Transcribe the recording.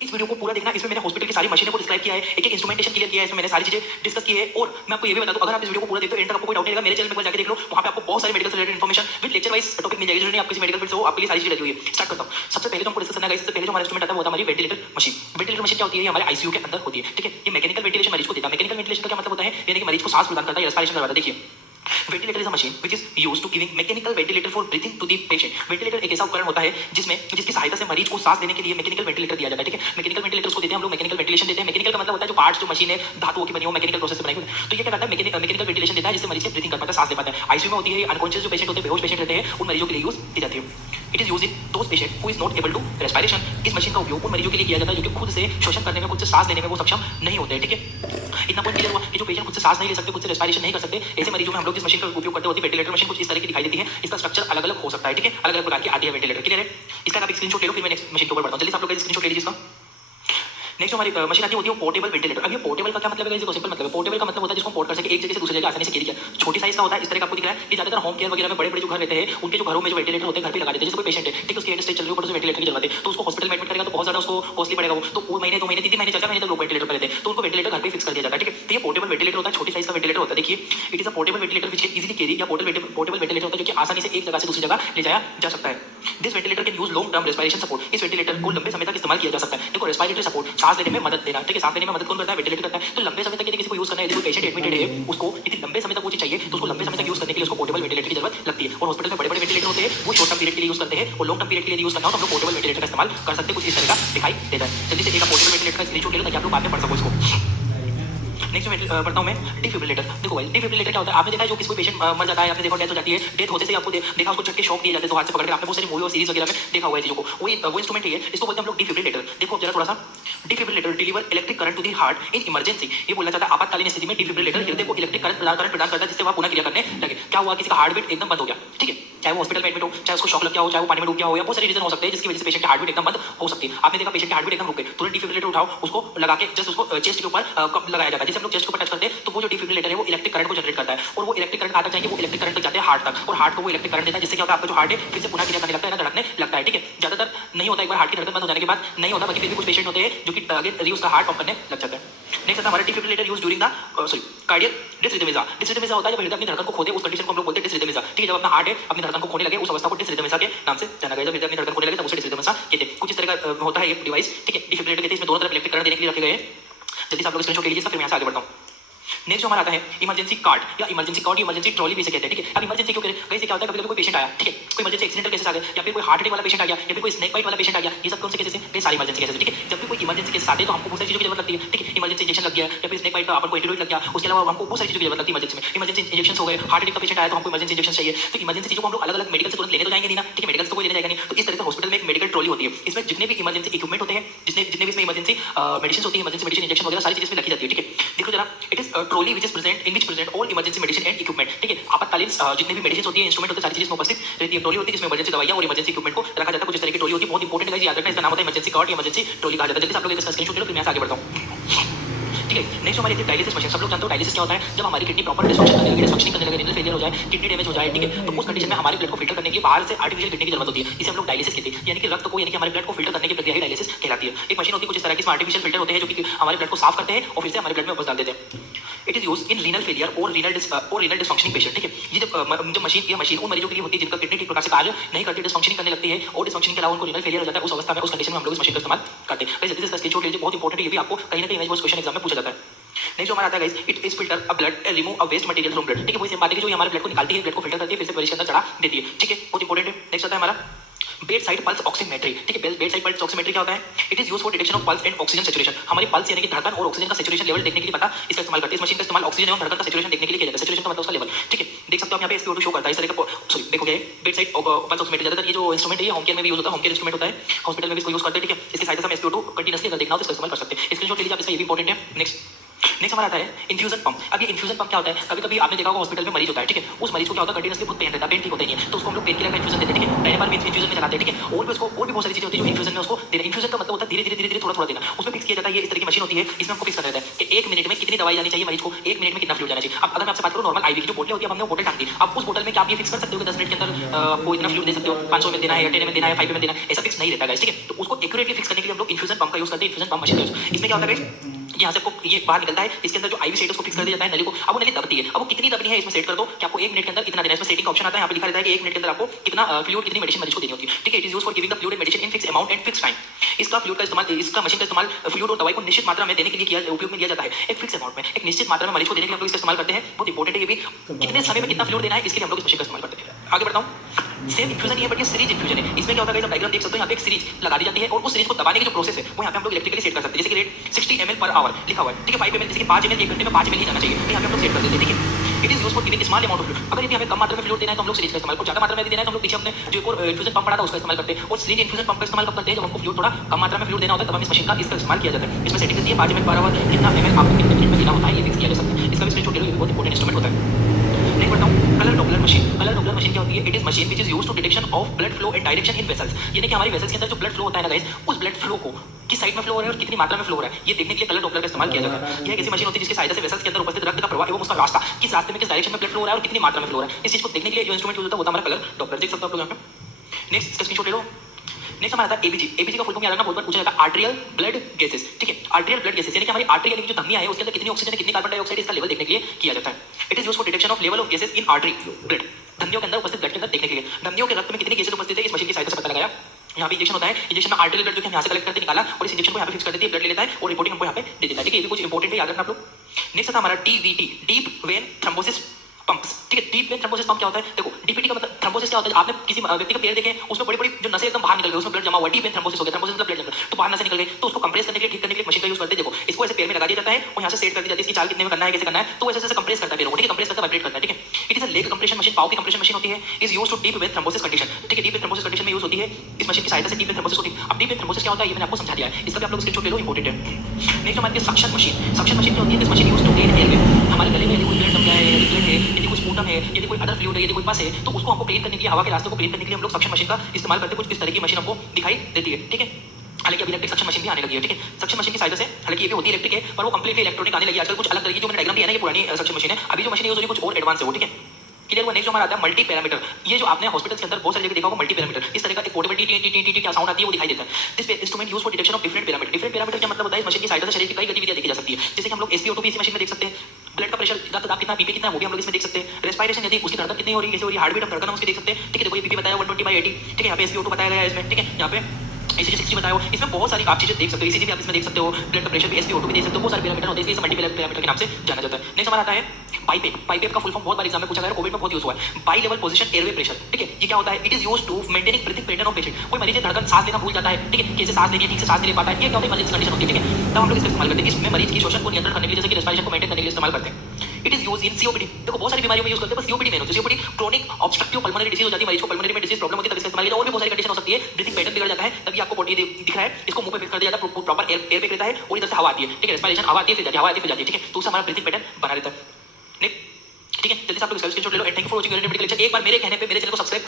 इस वीडियो को पूरा देखना। इसमें मैंने हॉस्पिटल की सारी मशीनों को डिस्क्राइब किया है, एक-एक इंस्ट्रूमेंटेशन क्लियर किया है, इसमें मैंने सारी चीजें डिस्कस की है। और मैं आपको ये भी बता दूं, अगर आप इस वीडियो को पूरा देखते हो एंड तक आपको कोई डाउट नहीं रहेगा, मेरे चैनल में एक बार जाके देख लो, वहां पे आपको बहुत सारे मेडिकल से related information with lecture wise topic मिल जाएगी। जो नहीं आप किसी मेडिकल फील्ड से हो, आपके लिए सारी चीजें लगी हुई है। स्टार्ट करता हूं। सबसे पहले तो हमको डिस्कस करना है गाइस, सबसे पहले जो हमारा इंस्ट्रूमेंट आता है वो होता है हमारी वेंटिलेटर मशीन। वेंटिलेटर मशीन क्या होती है? ये हमारे आईसीयू के अंदर होती है, ठीक है। ये मैकेनिकल वेंटिलेशन मरीज को देता है। मैकेनिकल वेंटिलेशन का क्या मतलब होता है? यानी कि मरीज को सांस प्रदान करता है, रेस्पिरेशन करवाता है। देखिए, ventilator is a machine which is used to giving mechanical ventilator for breathing to the patient. Ventilator एक ऐसा उपकरण होता है जिसकी सहायता से मरीज को सांस देने के लिए मैकेनिकल वेंटिलेटर दिया जाता है, ठीक है। मैकेनिकल वेंटिलेटर्स को देते हैं हम लोग, मैकेनिकल वेंटिलेशन देते हैं। मैकेनिकल का मतलब होता है जो पार्ट्स, जो मशीन है धातुओं की बनी हो, मैकेनिकल प्रोसेस से बनाई हुई है। तो ये क्या करता है? मैकेनिकल वेंटिलेशन देता है जिससे मरीज ब्रीथिंग कर पाता है, सांस ले पाता है। आईसीयू में होती है, अनकॉन्शियस जो पेशेंट होते हैं, बेहोश पेशेंट रहते हैं, उन मरीजों के लिए यूज की जाती है। It is use in those patient who is not able to respiration. इस मशीन का उपयोग उन मरीजों के लिए किया जाता है जो कि खुद से श्वसन करने में, खुद से सांस लेने में वो सक्षम नहीं होते हैं, ठीक है। इतना पॉइंट क्लियर हुआ कि जो पेशेंट खुद से सांस नहीं ले सकते, खुद से रेस्पिरेशन नहीं कर सकते, ऐसे मरीजों में हम लोग इस मशीन का उपयोग करते होते हैं। वेंटिलेटर मशीन कुछ इस तरह की दिखाई देती है। इसका स्ट्रक्चर अलग अलग हो सकता है, ठीक है। अलग अलग प्रकार की आती है वेंटिलेटर, क्लियर है। इसका आप स्क्रीनशॉट ले लो, फिर मैं नेक्स्ट मशीन के ऊपर बढ़ता हूं। जल्दी से आप लोग स्क्रीनशॉट ले लीजिए इसका। नेक्स्ट हमारी मशीन आती होती है पोर्टेबल वेंटिलेटर। अब ये पोर्टेबल का क्या मतलब है? इसको सिंपल मतलब है। पोर्टेबल का मतलब होता है जिसको पोर्ट कर सके एक जगह से दूसरी जगह आसानी से कैरी किया। छोटी साइज का होता है, इस तरह का आपको दिख रहा है। ये ज्यादातर होम केयर वगैरह में बड़े-बड़े जो घर रहते हैं, उनके जो घरों में जो वेंटिलेटर होते हैं घर पे लगा देते हैं। जैसे कोई पेशेंट है, ठीक है, उसकी एंड स्टेज चल रही है, बट उसे वेंटिलेटर की जरूरत है, तो उसको हॉस्पिटल में एडमिट करेगा तो बहुत ज्यादा उसको कॉस्टली पड़ेगा वो। तो वो महीने 2 महीने 3 महीने 4 महीने तक लोग वेंटिलेटर पर रहते हैं, तो उनको वेंटिलेटर घर पे फिक्स कर दिया जाता है, ठीक है। तो ये पोर्टेबल वेंटिलेटर होता है, छोटी साइज का वेंटिलेटर होता है। देखिए, it is a portable ventilator which can easily carry, या पोर्टेबल वेंटिलेटर होता है जो कि आसानी से एक जगह से दूसरी जगह ले जाया जा सकता है। This ventilator can use long term respiration support. इस वेंटिलेटर को लंबे समय तक इस्तेमाल किया जा सकता है। देखो, रेस्पिरेटरी सपोर्ट, सांस लेने में मदद देना, ठीक है। सांस लेने में मदद कौन करता है? वेंटिलेटर करता है। तो लंबे समय तक यदि किसी को यूज करना है, यदि कोई पेशेंट एडमिटेड है, उसको यदि लंबे समय तक वो चीज चाहिए, तो उसको लंबे समय तक यूज करने के लिए उसको पोर्टेबल वेंटिलेटर की जरूरत लगती है। और हॉस्पिटल में बड़े-बड़े वेंटिलेटर होते हैं, वो शॉर्ट टर्म पीरियड के लिए यूज करते हैं, और लॉन्ग टर्म पीरियड के लिए यूज करना हो तो हम लोग पोर्टेबल वेंटिलेटर का इस्तेमाल कर सकते हैं। कुछ इस तरह का दिखाई देता है। जल्दी से एक पोर्टेबल वेंटिलेटर का स्क्रीनशॉट ले लो ताकि आप लोग बाद में पढ़ सको इसको। नेक्स्ट मैं पढ़ता हूं मैं डिफिब्रिलेटर। देखो भाई, डिफिब्रिलेटर क्या होता है? आपने देखा है जो किसी कोई पेशेंट मर जाता है, आपने देखा डेथ हो जाती है, डेथ होते से आपको देखा उसको झटके शॉक दिए जाते हैं, तो हाथ से पकड़ के आपने बहुत सारी मूवी और सीरीज वगैरह में देखा हुआ है चीजों को। वो इंस्ट्रूमेंट है, इसको बोलते हैं हम लोग डिफिब्रिलेटर। देखो जरा थोड़ा सा, defibrillator deliver electric current to the heart in emergency. ये बोला जाता है आपातकालीन स्थिति में डिफिब्रिलेटर हृदय को इलेक्ट्रिक करंट प्रदान करता है जिससे वह पुनः क्रिया करने लगे। क्या हुआ? किसी का हार्ट बीट एकदम बंद हो गया, ठीक है, चाहे वो हॉस्पिटल में एडमिट हो, चाहे उसको शॉक लग गया हो, चाहे वो पानी में डूब गया हो, या बहुत सारी रीजन हो सकते हैं जिसकी वजह से पेशेंट की हार्ट बीट एकदम बंद हो सकती है। आपने देखा पेशेंट की हार्ट बीट एकदम रुक गई, तुरंत डिफिब्रिलेटर उठाओ, उसको लगा के जस्ट उसको चेस्ट के ऊपर लगाया जाता है। जैसे हम लोग चेस्ट के ऊपर टच करते हैं तो वो जो डिफिब्रिलेटर है वो इलेक्ट्रिक करंट को जनरेट करता है, और वो इलेक्ट्रिक करंट कहां तक जाएंगे? वो इलेक्ट्रिक करंट तक जाते हैं हार्ट तक, और हार्ट को वो इलेक्ट्रिक करंट देता है जिससे क्या होता है? आपका जो हार्ट है फिर से पुनः क्रिया करने लगता है ना, धड़कने लगता है, ठीक है। ज्यादातर नहीं होता, एक बार हार्ट की धड़कन बंद हो जाने के बाद नहीं होता, बाकी फिर भी कुछ पेशेंट होते हैं जो कि अगेन उसका हार्ट पंप करने लग जाता है। नेक्स्ट आता है हमारा defibrillator use during the cardiac डिसरिथमिया। डिसरिथमिया होता है जब हृदय अपनी धड़कन को खो दे, उस कंडीशन को हम लोग बोलते हैं डिसरिथमिया, ठीक है। जब अपना हार्ट है अपनी धड़कन को खोने लगे, उस अवस्था को डिसरिथमिया के नाम से जाना गया। जब हृदय अपनी धड़कन खोने लगे तब उसे डिसरिथमिया कहते हैं। कुछ इस तरह का होता है ये डिवाइस, ठीक है। डिफिब्रिलेटर कहते हैं, इसमें दोनों तरफ इलेक्ट्रिक करंट देने के लिए रखे गए हैं। जल्दी से आप लोग स्क्रीनशॉट ले लीजिए, फिर मैं यहाँ से आगे बढ़ता हूँ। नेक्स्ट जो हमारा आता है इमरजेंसी कार्ड या इमरजेंसी कॉर्ड, इमरजेंसी ट्रॉली भी इसे कहते हैं, ठीक है। अब इमरजेंसी क्यों करें? कहीं से क्या होता है, कभी-कभी कोई पेशेंट आया, ठीक है, कोई इमरजेंसी एक्सीडेंटल केसेस आ गए, या फिर कोई हार्ट अटैक वाला पेशेंट आ गया, या फिर कोई स्नेक बाइट वाला पेशेंट आ गया, ये सब कौन से केसेस हैं? ये सारे इमरजेंसी केसेस, ठीक है। जब भी कोई इमरजेंसी केस आते हैं तो हमको बहुत सारी चीजों की जरूरत लगती है, ठीक है। इमरजेंसी इंजेक्शन लग गया, या फिर स्नेक बाइट का अपन को एंटीडोट लग गया, उसके अलावा हमको बहुत सारी चीजों की जरूरत लगती है इमरजेंसी में। इमरजेंसी इंजेक्शन हो गए, हार्ट अटैक का पेशेंट आया तो हमको इमरजेंसी इंजेक्शन चाहिए, तो इमरजेंसी चीजों को हम लोग अलग-अलग मेडिकल से तुरंत लेने तो जाएंगे नहीं ना, ठीक है, मेडिकल से तो कोई लेने जाएगा नहीं। तो इस तरह से हॉस्पिटल में एक मेडिकल ट्रॉली होती है, इसमें जितने भी इमरजेंसी इक्विपमेंट होते हैं, जितने भी इसमें इमरजेंसी मेडिसिन होती है, इमरजेंसी मेडिसिन इंजेक्शन वगैरह सारी चीजें इसमें लिखी जाती है, ठीक है। देखो जरा, it is trolley which is present in which present all emergency medicine and equipment, ठीक है। आपातकालीन जितने भी मेडिसिन होती है, इंस्ट्रूमेंट होते हैं, सारी चीजें इसमें उपस्थित रहती है। ट्रॉली होती है जिसमें इमरजेंसी दवाइयां और इमरजेंसी इक्विपमेंट को रखा जाता है। कुछ इस तरह की ट्रॉली होती है, बहुत इंपॉर्टेंट है, याद रखना, इसका नाम होता है इमरजेंसी कार्ड, इमरजेंसी ट्रॉली कहा जाता है। जल्दी से आप लोग इसका स्क्रीनशॉट ले लो, फिर मैं आगे बढ़ता हूं, ठीक है। नेक्स्ट हमारी डायलिसिस मशीन। सब लोग जानते हो डायलिसिस क्या होता है? जब हमारी किडनी प्रॉपर डिसफंक्शन करने लगे, डिसफंक्शनिंग करने लगे, रीनल फेलियर हो जाए, किडनी डैमेज हो जाए, ठीक है, तो उस कंडीशन में हमारे ब्लड को फिल्टर करने के लिए बाहर से आर्टिफिशियल किडनी की जरूरत होती है। इसे हम लोग डायलिसिस कहते हैं, यानी कि रक्त को, यानी कि हमारे ब्लड को फिल्टर करने की प्रक्रिया ही डायलिसिस कहलाती है। एक मशीन होती है कुछ इस तरह की, इसमें आर्टिफिशियल फिल्टर होते हैं जो कि हमारे ब्लड को साफ करते हैं और फिर से हमारे ब्लड में वापस डाल देते हैं। It is use in renal failure और रीनल डिसफंक्शनिंग पेशेंट, ठीक है। ये जब मशीन उन मरीजों के लिए होती है जिनका किडनी ठीक प्रकार से कार्य नहीं करती, डिसफंक्शनिंग करने लगती है, और डिसफंक्शनिंग के अलावा उनको रीनल फेलियर हो जाता है, उस अवस्था में, उस कंडीशन में हम लोग इस मशीन का इस्तेमाल करते हैं। जल्दी से इसका स्क्रीनशॉट लीजिए, बहुत इंपॉर्टेंट है, ये भी आपको कहीं ना कहीं इमेज क्वेश्चन एग्जाम में पूछा जाता है। नेक्स्ट जो हमारा आता है guys, it is filter a blood remove a waste material from blood, ठीक है। वही सेम बात है कि जो हमारे ब्लड को निकालती है, ब्लड को फिल्टर करती है, फिर से मरीज के अंदर चढ़ा देती है, ठीक है, बहुत इंपॉर्टेंट है। नेक्स्ट आता है हमारा बेड साइड पल्स ऑक्सीमेट्री, ठीक है। बेड साइड पल्स ऑक्सीमेट्री क्या होता है? It is use for detection of pulse and oxygen saturation. हमारी पल्स यानी कि धड़कन और ऑक्सीजन का सैचुरेशन लेवल देखने के लिए पता इसका इस्तेमाल करते हैं। इस मशीन का इस्तेमाल ऑक्सीजन एवं धड़कन का सैचुरेशन देखने के लिए किया जाता है। सैचुरेशन का मतलब उसका लेवल, ठीक है। देख सकते हो आप यहाँ पे SpO2 शो करता है इस तरह का, सॉरी देखोगे बेड साइड पल्स ऑक्सीमेट्री। ज्यादातर ये जो इंस्ट्रूमेंट है ये होम केयर में भी यूज होता है, होम केयर इंस्ट्रूमेंट होता है, हॉस्पिटल में भी इसको यूज करते हैं, ठीक है। इसकी सहायता से हम SpO2 कंटीन्यूअसली अगर देखना हो तो इसका इस्तेमाल कर सकते हैं। स्क्रीनशॉट ले लीजिए आप, इसका ये भी इंपॉर्टेंट है। नेक्स्ट नेक्स्ट हमारा आता है इन्फ्यूजन पंप। अब ये इन्फ्यूजन पंप क्या होता है, कभी कभी आपने देखा होगा हॉस्पिटल में मरीज होता है, ठीक है, उस मरीज को क्या होता है कंटिन्यूसली बहुत पेन रहता है, पेन ठीक होता ही नहीं है, तो उसको हम लोग पेन किलर का इन्फ्यूजन देते हैं, ठीक है, पहले बार में इन्फ्यूजन में चलाते हैं, ठीक है, और भी उसको और भी बहुत सारी चीजें होती है जो इन्फ्यूजन में उसको देना। इन्फ्यूजन का मतलब होता है धीरे धीरे थोड़ा थोड़ा देना, उसमें फिक्स किया जाता है, ये इस तरह की मशीन होती है, इसमें हमको फिक्स करना रहता है कि 1 मिनट में कितनी दवाई जानी चाहिए मरीज को, 1 मिनट में कितना फ्लूइड जाना चाहिए। अब अगर मैं आपसे बात करूं नॉर्मल आईवी की जो बोतल होती है, हमने वो बोतल टांग दी, अब उस बोतल में क्या आप ये फिक्स कर सकते हो कि 10 मिनट के अंदर आपको इतना फ्लूइड दे सकते हो, 500 में देना है या 10 में देना है, 5 में देना है, ऐसा फिक्स नहीं रहता है, ठीक है। तो उसको एक्यूरेटली फिक्स करने के लिए हम लोग इन्फ्यूजन पंप का यूज करते हैं, इन्फ्यूजन पंप मशीन का यूज। इसमें क्या होता है यहाँ से आपको ये बाहर निकलता है, इसके अंदर जो आईवी सेट उसको फिक्स कर दिया जाता है नली को। अब वो नली दबती है, अब वो कितनी दबनी है इसमें सेट कर दो कि आपको 1 मिनट के अंदर इतना देना है। इसमें सेटिंग का ऑप्शन आता है, यहाँ पे लिखा रहता है कि 1 मिनट के अंदर आपको कितना फ्लूइड कितनी मेडिसिन मरीज को देनी होती है, ठीक है। It is used for giving the fluid and medicine in fix amount and fix time. इसका फ्लूइड का इस्तेमाल, इसका मशीन का इस्तेमाल फ्लूइड और दवाई को निश्चित मात्रा में देने के लिए किया उपयोग में लिया जाता है, एक फिक्स अमाउंट में, एक निश्चित मात्रा में मरीज को देने के लिए हम लोग इसका इस्तेमाल करते हैं। बहुत इंपॉर्टेंट है ये भी, कितने समय में कितना फ्लूइड देना है इसके लिए हम लोग इस मशीन का इस्तेमाल करते हैं। आगे बढ़ता हूँ, सेम इन्फ्यूजन है बट ये सीरीज इन्फ्यूजन है। इसमें क्या होता है आप डायग्राम देख सकते हो, यहाँ पे एक सीरीज लगा दी जाती है और उस सीरीज को दबाने की जो प्रोसेस है वो यहाँ पे हम लोग इलेक्ट्रिकली सेट कर सकते हैं। जैसे कि रेट 60 ml पर आवर लिखा हुआ है, ठीक है, 5 ml, जैसे कि 5 ml 1 घंटे में 5 ml ही जाना चाहिए, तो यहाँ पे हम लोग सेट कर देते हैं, ठीक है। It is use for giving small amount of fluid. अगर यदि हमें कम मात्रा में फ्लूइड देना है तो हम लोग सीरीज का इस्तेमाल, ज्यादा मात्रा में भी देना है तो हम लोग पीछे अपने जो एक और इन्फ्यूजन पंप पड़ा था उसका इस्तेमाल करते हैं। और सीरीज इन्फ्यूजन पंप का इस्तेमाल कब करते हैं, जब हमको फ्लूइड थोड़ा कम मात्रा में फ्लूइड देना होता है, तब हम इस मशीन का इसका इस्तेमाल किया जाता है। इसमें सेटिंग होती है 5 ml पर आवर, कितना ml आपको कितने मिनट में देना होता है ये फिक्स किया जा सकता है। इसका भी स्क्रीनशॉट ले लो, ये बहुत इंपॉर्टेंट इंस्ट्रूमेंट होता है। नेक्स्ट बढ़ता हूँ, colour doppler machine. Colour doppler machine क्या होती है, it is machine which is used to detection of blood flow and direction in vessels. यानी कि हमारी वेसल्स के अंदर जो ब्लड फ्लो होता है ना गाइस, उस ब्लड फ्लो को किस साइड में फ्लो हो रहा है और कितनी मात्रा में फ्लो हो रहा है ये देखने के लिए कलर डॉपलर का इस्तेमाल किया जाता है। यह एक ऐसी मशीन होती है जिसकी सहायता से वेसल्स के अंदर उपस्थित रक्त का प्रवाह एवं उसका रास्ता, किस रास्ते में किस डायरेक्शन में ब्लड फ्लो हो रहा है और कितनी मात्रा में फ्लो हो रहा है, इस चीज को देखने के लिए जो इंस्ट्रूमेंट यूज होता है वो हमारा कलर डॉपलर। देख सकते हो आप लोग यहाँ पे। नेक्स्ट इसका स्क्रीनशॉट ले लो। नेक्स्ट हमारा आता है एबीजी। एबीजी का फुल फॉर्म याद रखना, बहुत बार पूछा जाता है, आर्टेरियल ब्लड गैसेस, ठीक है। आर्टेरियल ब्लड गैसेस यानी कि हमारी आर्टरी यानी कि जो धमनियां है उसके अंदर कितनी ऑक्सीजन है कितनी कार्बन डाइऑक्साइड, इसका लेवल देखने के लिए किया जाता है। It is used for detection of level of gases in artery blood. धमनियों के अंदर उपस्थित ब्लड के अंदर देखने के लिए, धमनियों के रक्त में कितनी गैसेस उपस्थित है इस मशीन की सहायता से पता लगाया। यहाँ पे इंजेक्शन होता है, इंजेक्शन में आर्टेरियल ब्लड जो हम यहाँ से कलेक्ट करके निकाला और इस इंजेक्शन को यहाँ पे फिक्स कर देती है, ब्लड ले लेता है और रिपोर्टिंग हमको यहाँ पे दे देता है, ठीक है। ये भी कुछ इंपॉर्टेंट है, याद रखना आप लोग। नेक्स्ट आता है हमारा DVT, deep vein thrombosis pumps, ठीक है। डीप वेन थ्रोम्बोसिस पंप क्या होता है, देखो डीपीटी का मतलब थ्रोम्बोसिस क्या होता है, आपने किसी व्यक्ति का पैर देखे उसमें बड़ी बड़ी जो नसें एकदम बाहर निकल गई, उसमें ब्लड जमा हुआ, डीप वेन थ्रोम्बोसिस हो गया। थ्रोम्बोसिस मतलब ब्लड जमा, तो बाहर नसें निकल गई, तो उसको कंप्रेस करने के लिए, ठीक करने के लिए मशीन का यूज करते हैं। देखो इसको ऐसे पैर में लगा दिया जाता है और यहाँ से सेट कर दी जाती है, इसकी चाल कितने में करना है कैसे करना है, तो ऐसे ऐसे कंप्रेस करता है पैरों को, ठीक है, कंप्रेस करता है, वाइब्रेट करता है, ठीक है। It is a leg compression machine, पाव की कंप्रेशन मशीन होती है, is used to deep vein thrombosis condition, ठीक है। डीप वेन थ्रोम्बोसिस कंडीशन में यूज होती है इस मशीन की सहायता से डीप वेन थ्रोम्बोसिस होती है। अब डीप वेन थ्रोम्बोसिस क्या होता है ये मैंने आपको समझा दिया है, इसका भी आप लोग स्क्रीनशॉट ले लो, इंपॉर्टेंट है। नेक्स्ट हमारे पास सक्शन मशीन। सक्शन मशीन क्या होती है, this machine used to clean air. हमारे गले में यदि कोई ब्लड जम गया है, यदि ब्लड है, यदि कोई स्पूटम है, यदि कोई अदर फ्लूइड है, यदि कोई पस है, तो उसको हमको क्लीन करने के लिए, हवा के रास्ते को क्लीन करने के लिए हम लोग सक्शन मशीन का इस्तेमाल करते हैं। कुछ इस तरह की मशीन हमको दिखाई देती है, ठीक है। हालांकि अभी इलेक्ट्रिक सक्शन मशीन भी आने लगी है, ठीक है। सक्शन मशीन की सहायता से, हालांकि ये भी होती है इलेक्ट्रिक है पर वो कंप्लीटली इलेक्ट्रॉनिक आने लगी है आजकल। कुछ अलग तरह की जो मैंने डायग्राम दिया है ना, ये पुरानी सक्शन मशीन है, अभी जो मशीन यूज हो रही है कुछ और एडवांस है वो, ठीक है। क्लियर हुआ। नेक्स्ट जो हमारा आता है मल्टी पैरामीटर। ये जो आपने हॉस्पिटल के अंदर बहुत सारी जगह देखा होगा मल्टी पैरामीटर, इस तरह का एक पोर्टेबल टी क्या साउंड आती है वो दिखाई देता है। This instrument use for detection of different parameter. Different parameter का मतलब होता है इस मशीन की सहायता से शरीर की कई गतिविधियां देखी जा सकती है, जैसे कि हम लोग SpO2 भी इसी मशीन में देख सकते हैं, ब्लड का प्रेशर, रक्तदाब कितना, बीपी कितना, वो भी हम लोग इसमें देख सकते हैं। रेस्पिरेशन यदि उसकी धड़कन कितनी हो रही है, कैसे हो रही है, हार्ट बीट हम धड़कन हम उसकी देख सकते हैं, ठीक है। देखो ये बीपी बताया 120/80, ठीक है। यहाँ पे SpO2 बताया गया है इसमें, ठीक है। यहाँ पे ECG 60 बताया हो, इसमें बहुत सारी आप चीजें देख सकते हो। ECG भी आप इसमें देख सकते हो, ब्लड का प्रेशर भी, SpO2 भी देख सकते हो, बहुत सारे पैरामीटर होते हैं, इसलिए मल्टी पैरामीटर के नाम से जाना जाता है। नेक्स्ट हमारा आता है बाइपेप। बाइपेप का फुल फॉर्म बहुत बार एग्जाम में पूछा गया है, कोविड में बहुत यूज हुआ है। Bi level position airway pressure, ठीक है। ये क्या होता है, it is used to maintaining breathing pattern of patient. कोई मरीज धड़कन सांस लेना भूल जाता है, ठीक है, कैसे सांस लेनी है, ठीक से सांस नहीं ले पाता है, ये क्या होता है इमरजेंसी कंडीशन होती है, ठीक है। तब हम लोग इसका इस्तेमाल करते हैं, इसमें मरीज की श्वसन को नियंत्रण करने के लिए, जैसे कि रेस्पिरेशन को मेंटेन करने के लिए इस्तेमाल करते हैं। It is use in COPD। देखो बहुत सारी बीमारियों में यूज करते हैं, बस COPD मेन होती है। COPD chronic obstructive pulmonary disease हो जाती है, मरीज को पल्मोनरी में डिजीज प्रॉब्लम होती है तब इसका इस्तेमाल किया। और भी बहुत सारी कंडीशन हो सकती है, ब्रीथिंग पैटर्न बिगड़ जाता है, तभी आपको बॉडी दिख रहा है, इसको मुंह पे फिक्स कर दिया जाता है, प्रॉपर एयर पे रहता है और इधर से हवा आती है, ठीक है। रेस्पिरेशन हवा आती है फिर जाती है, हवा आती है फिर जाती है, ठीक है। तो उससे हमारा ब्रीथिंग पैटर्न बना रहता है, ठीक है। जल्दी से आप लोग स्क्रीनशॉट ले लो and thank you for watching medical lecture. एक बार मेरे कहने पे मेरे चैनल को सब्सक्राइब